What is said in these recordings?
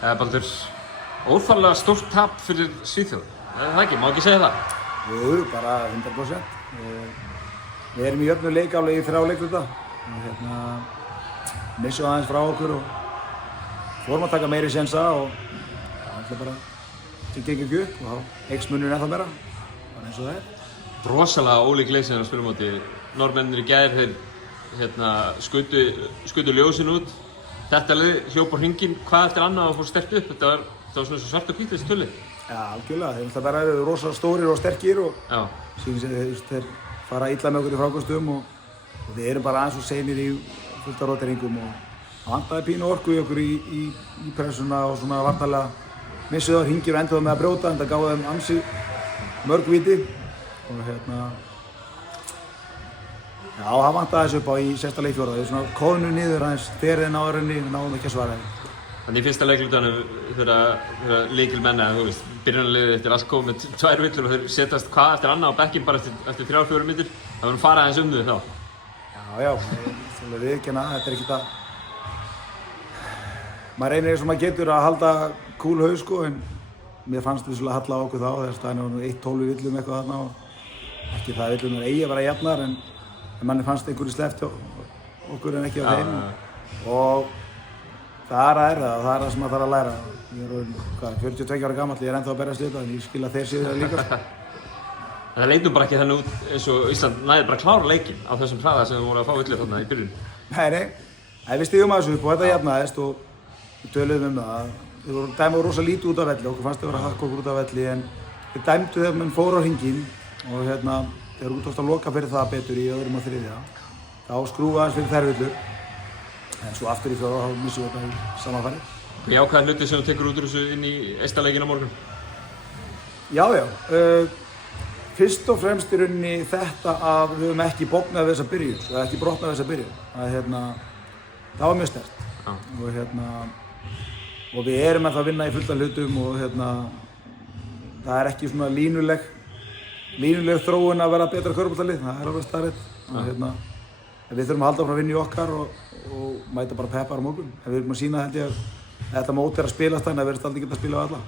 Baldur, óþarflega stórt tap fyrir Svíþjóð, það ekki? Má ekki segja það? Jú, bara 100%. Við erum í jöfnu leik alveg í 3 leikluta og missum aðeins frá okkur og fórum að taka meiri sénsa og það bara sem gengur ekki upp og þá eykst munurinn ennþá meira, bara eins og það er. Rosalega ólík leik sem við spilum móti. Norðmennir í gær, þeir skutu ljósin út. Þetta lið hljóp á hringinn hvað eftir annað og fór sterkt upp. Þetta var svona svart og hvítt þessi tölli. Já, algjörlega. Þeir náttúrulega bara eru rosa stórir og sterkir og síðan sem þeir fara illa með okkur í frákvæmstum og við erum bara aðeins og seinir í fullt af róteringum og það vantaði pínu orku í okkur í pressuna og svona varnarlega missuðu á hringir og enduðu með að brjóta en það gáði þeim ansi mörg víti og já, það vantaði þessu upp á í sérsta leik fjórða. Við svona kóðnum niður aðeins þegar þeir náðu rauninni, við náðum ekki að svara þeim. Þannig í fyrsta leiklutanum þegar lykilmenn eða þú veist, byrjunarliðið eftir allt komið með 2 villur og þeir setjast hvað eftir annað á bekkinn bara eftir 3-4 mínútur. Það verður farið aðeins um þau þá. Já, það viðurkenna, þetta er ekkert að... Maður reynir eins og maður getur að halda kúl haus sko, en mér fannst við svolítið að halla á okkur þá þegar staðinu var 1-12 í villum eitthvað þarna og ekki það villunar eigi að vera jafnar en manni fannst einhverju sleppt okkur en ekki á þeim og það er það sem maður þarf að læra. Ég er 42 ára gamall, ég er ennþá að berjast við þetta en ég skil að þeir séu það líka. Það leit nú bara ekki þannig út eins og Ísland næði bara að klára leikinn á þessum hraða sem við vorum að fá villur þarna í byrjun. Nei, við stigum að þessu upp og þetta jafnaðist og við töluðum það. Við dæmum rosa lítið út af velli, okkur fannst þau vera að hakka okkur út af velli en við dæmdu þegar menn fóru á hringinn og þegar út ást að loka fyrir það betur í öðrum og þriðja. Þá skrúfa aðeins fyrir þær villur en svo aftur í fjórða þá missum við þetta í samanfæri. Jákvæða hluti sem þú tekur út úr þessu inn í Eistaleikinn á morgun? Já. Fyrst og fremst í rauninni þetta að við höfum ekki bóknað við þessa byrjun, eða ekki brotnað við þessa byrjun. Það var mjög sterkt. Og við erum ennþá að vinna í fullt af hlutum og það er ekki svona línuleg þróun að vera betra körfuboltalið, það er alveg staðreynd. Við þurfum að halda áfram að vinna í okkar og mæta bara peppar á morgun. Við erum að sýna held ég að þetta mót er að spilast þannig að við erum aldrei getað að spila á alla.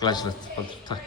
Glæsilegt, Baldur, takk.